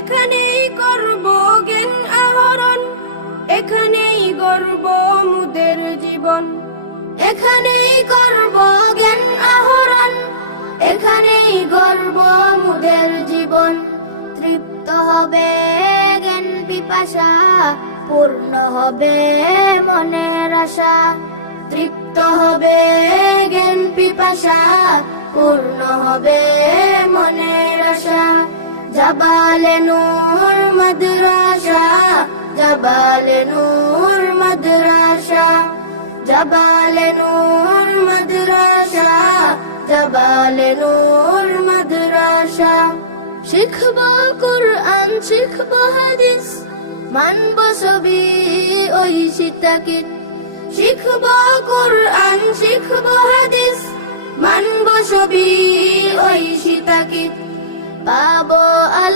এখানেই করব জ্ঞান আহরণ, এখানেই গড়ব মুদের জীবন। এখানেই করব জ্ঞান আহরণ, এখানেই গড়ব মুদের জীবন। তৃপ্ত হবে জ্ঞান পিপাসা, পূর্ণ হবে মনের আশা। তৃপ্ত হবে জ্ঞান পিপাসা, পূর্ণ হবে মনের আশা। জাবালে নূর মাদ্রাসা, জাবালে নূর মাদ্রাসা, জাবালে নূর মাদ্রাসা, জাবালে নূর মাদ্রাসা। শিখব কুরআন, শিখব হাদিস, মানব সবই ঐশী তাকিদ। শিখব কুরআন, শিখব হাদিস, মানব সবই ঐশী তাকিদ। পাবো আল